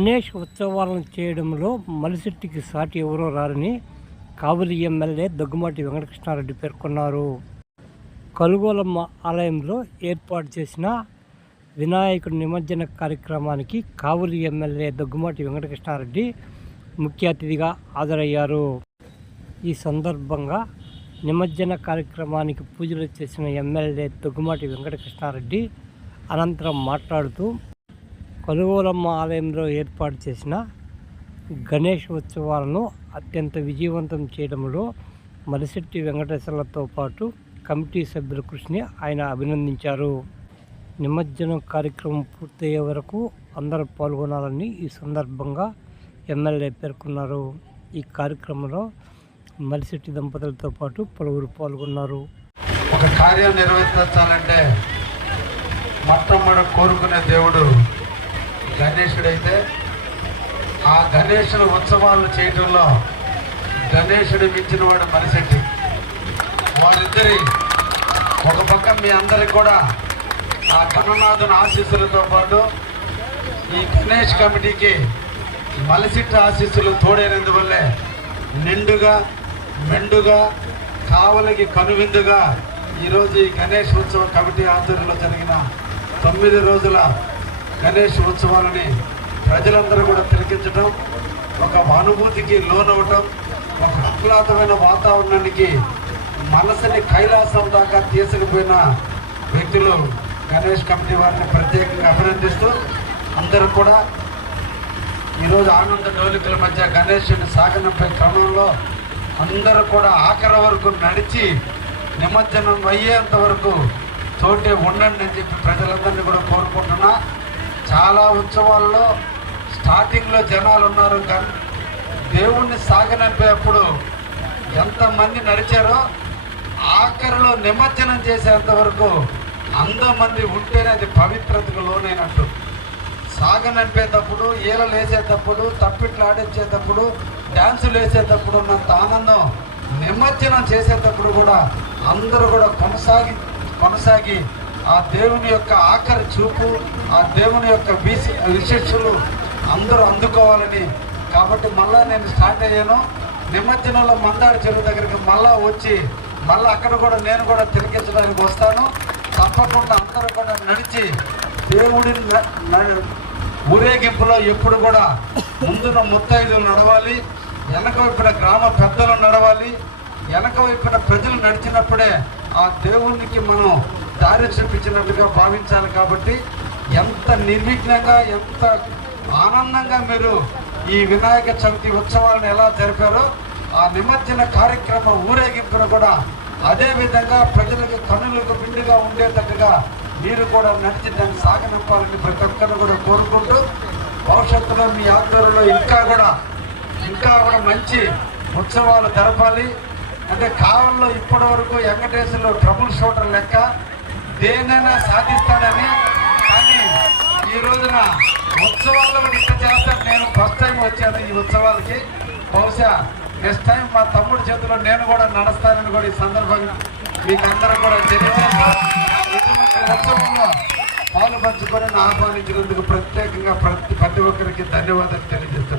గణేష్ ఉత్సవాలను చేయడంలో మలిశెట్టికి సాటి ఎవరో రారని కావలి ఎమ్మెల్యే దగ్గుమాటి వెంకటకృష్ణారెడ్డి పేర్కొన్నారు. కలుగోలమ్మ ఆలయంలో ఏర్పాటు చేసిన వినాయకుడి నిమజ్జన కార్యక్రమానికి కావలి ఎమ్మెల్యే దగ్గుమాటి వెంకటకృష్ణారెడ్డి ముఖ్య అతిథిగా హాజరయ్యారు. ఈ సందర్భంగా నిమజ్జన కార్యక్రమానికి పూజలు చేసిన ఎమ్మెల్యే దగ్గుమాటి వెంకటకృష్ణారెడ్డి అనంతరం మాట్లాడుతూ కనుగోలమ్మ ఆలయంలో ఏర్పాటు చేసిన గణేష్ ఉత్సవాలను అత్యంత విజయవంతం చేయడంలో మరిశెట్టి వెంకటేశ్వర్లతో పాటు కమిటీ సభ్యుల కృషిని ఆయన అభినందించారు. నిమజ్జనం కార్యక్రమం పూర్తయ్యే వరకు అందరూ పాల్గొనాలని ఈ సందర్భంగా ఎమ్మెల్యే పేర్కొన్నారు. ఈ కార్యక్రమంలో మలిశెట్టి దంపతులతో పాటు పలువురు పాల్గొన్నారు. ఒక కార్యం నిర్వర్తించాలంటే మొట్టమొదటి కోరుకునే దేవుడు గణేశుడైతే ఆ గణేశుడు ఉత్సవాలు చేయటంలో గణేశుడు మించిన వాడు మనిషి వారిద్దరి ఒక పక్క మీ అందరికి కూడా ఆ గణనాథుని ఆశీస్సులతో పాటు ఈ గణేష్ కమిటీకి మలసిట్ట ఆశీస్సులు తోడైనందువల్లే నిండుగా మెండుగా కావలికి కనువిందుగా ఈరోజు ఈ గణేష్ ఉత్సవ కమిటీ ఆధ్వర్యంలో జరిగిన తొమ్మిది రోజుల గణేష్ ఉత్సవాలని ప్రజలందరూ కూడా తిలకించడం ఒక అనుభూతికి లోనవ్వటం ఒక ఆహ్లాదమైన వాతావరణానికి మనసుని కైలాసం దాకా తీసుకుపోయిన వ్యక్తులు గణేష్ కమిటీ వారిని ప్రత్యేకంగా అభినందిస్తూ అందరూ కూడా ఈరోజు ఆనంద డోలికల మధ్య గణేష్ని సాగనంపే క్రమంలో అందరూ కూడా ఆఖరి వరకు నడిచి నిమజ్జనం అయ్యేంత వరకు తోటే ఉండండి అని చెప్పి ప్రజలందరినీ కూడా కోరుకుంటున్నా. చాలా ఉత్సవాల్లో స్టార్టింగ్లో జనాలు ఉన్నారు కానీ దేవుణ్ణి సాగనంపేటప్పుడు ఎంతమంది నడిచారో ఆఖరిలో నిమజ్జనం చేసేంత వరకు మంది ఉంటేనే అది పవిత్రతకు లోనైనట్టు. సాగనంపేటప్పుడు ఈలలు వేసేటప్పుడు తప్పిట్లు ఆడించేటప్పుడు డ్యాన్సులు వేసేటప్పుడు ఉన్నంత ఆనందం నిమజ్జనం చేసేటప్పుడు కూడా అందరూ కూడా కొనసాగి కొనసాగి ఆ దేవుని యొక్క ఆఖరి చూపు ఆ దేవుని యొక్క బీసీ విశేషులు అందరూ అందుకోవాలని. కాబట్టి మళ్ళా నేను స్టార్ట్ అయ్యాను. నిమజ్జనంలో మందాడి చెరువు దగ్గరికి మళ్ళా వచ్చి మళ్ళీ అక్కడ కూడా నేను కూడా తిరిగించడానికి వస్తాను. తప్పకుండా అందరూ కూడా నడిచి దేవుడిని ఊరేగింపులో ఎప్పుడు కూడా ముందున ముత్తైదులు నడవాలి. వెనక వైపున గ్రామ పెద్దలు నడవాలి. వెనక వైపున ప్రజలు నడిచినప్పుడే ఆ దేవునికి మనం దారి చూపించినట్టుగా భావించాలి కాబట్టి ఎంత నిర్విఘ్నంగా ఎంత ఆనందంగా మీరు ఈ వినాయక చవితి ఉత్సవాలను ఎలా జరిపారో ఆ నిమజ్జన కార్యక్రమ ఊరేగింపును కూడా అదే విధంగా ప్రజలకు కనులకు పిండిగా ఉండేటట్టుగా మీరు కూడా నడిచి దాన్ని సాగనింపాలని ప్రతి ఒక్కరు కూడా కోరుకుంటూ భవిష్యత్తులో మీ ఆధ్వర్యంలో ఇంకా కూడా ఇంకా కూడా మంచి ఉత్సవాలు జరపాలి. అంటే కాలంలో ఇప్పటి వరకు వెంకటేశ్వరులు ట్రబుల్ షూటర్ లెక్క దేనైనా సాధిస్తాడని కానీ ఈ రోజున ఉత్సవాల్లో ఇంత చేస్తాను నేను ఫస్ట్ టైం వచ్చాను ఈ ఉత్సవాలకి. బహుశా నెక్స్ట్ టైం మా తమ్ముడి చేతిలో నేను కూడా నడుస్తానని కూడా ఈ సందర్భంగా మీకు అందరూ కూడా తెలియజేస్తాను ఉత్సవంలో పాలు పంచుకొని ఆహ్వానించినందుకు ప్రత్యేకంగా ప్రతి ప్రతి ఒక్కరికి ధన్యవాదాలు తెలియజేస్తాను